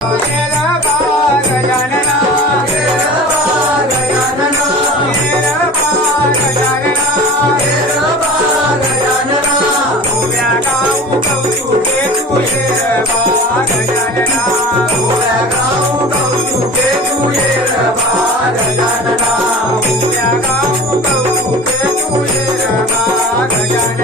Okay.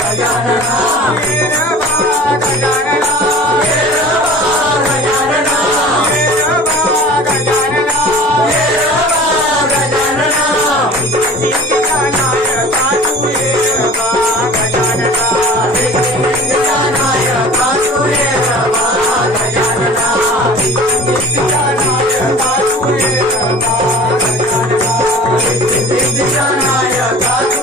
Gajanana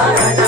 Alright.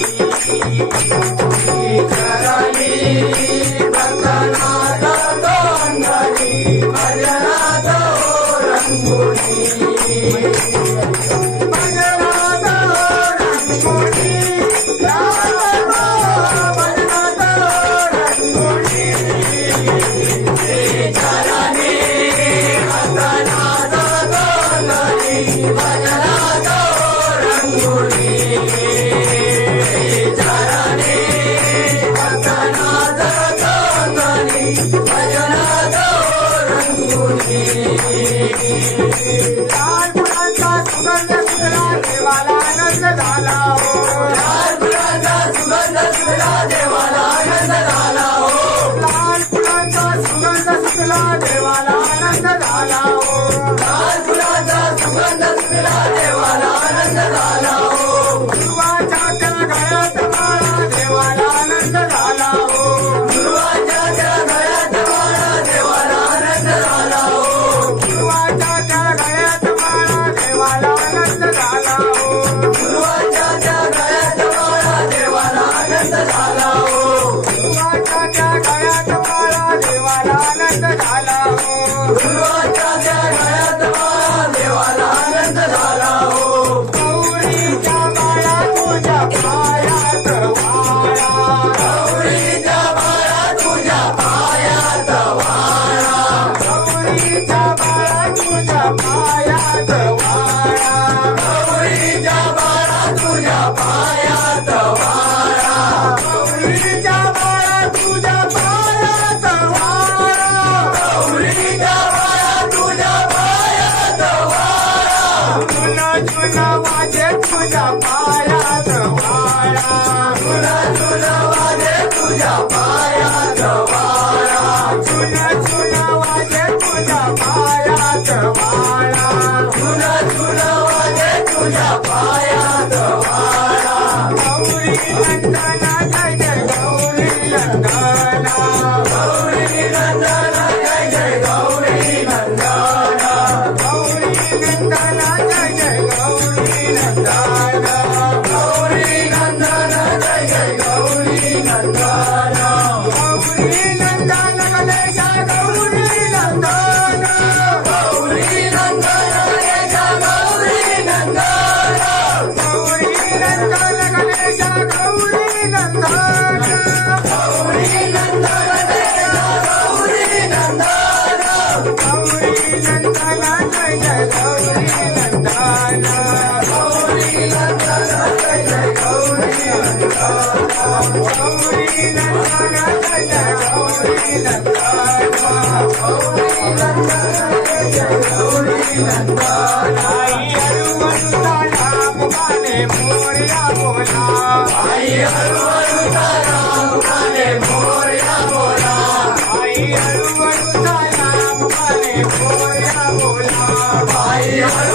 I'm